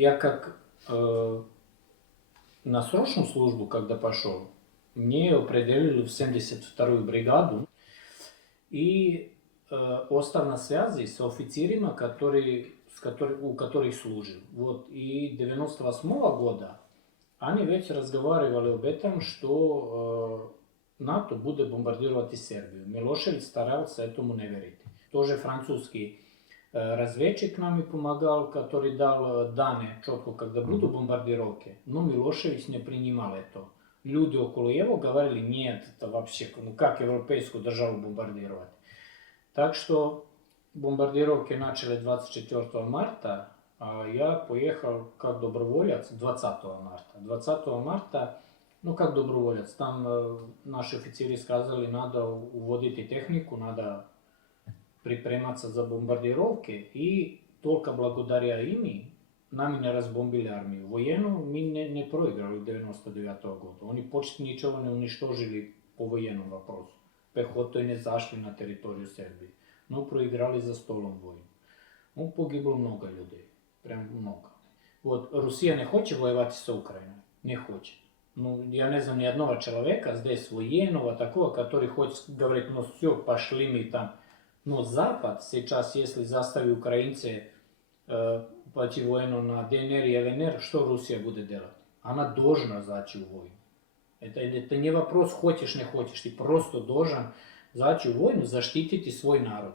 я как на срочную службу, когда пошел, мне определили в 72-ю бригаду и остал на связи с офицерами, у которых служил. Вот. И 98-го года они ведь разговаривали об этом, что НАТО будет бомбардировать Сербию. Милошевич старался этому не верить. Тоже французский разведчик нам и помогал, который дал данные четко, когда будут бомбардировки. Но Милошевич не принимал это. Люди около его говорили, нет, это вообще, ну как европейскую державу бомбардировать. Так что бомбардировки начали 24 марта, а я поехал как доброволец 20 марта. 20 марта, ну как доброволец, там наши офицеры сказали, надо уводить технику, надо приpremаться за бомбардировки, и только благодаря им нами не разбомбили армию. Военную мы не проиграли в 99 году. Они почти ничего не уничтожили по военному вопросу. Пехотой не зашли на территорию Сербии, но проиграли за столом войну. Ну, погибло много людей, прям много. Вот, Россия не хочет воевать с Украиной, не хочет. Ну, я не знаю ни одного человека здесь военного такого, который хочет говорить, ну все, пошли мы там. Но Запад сейчас, если заставит украинцев пойти в войну на ДНР и ЛНР, что Россия будет делать? Она должна зайти в войну. Это не вопрос, хочешь, не хочешь. Ты просто должен зайти в войну, защитить свой народ.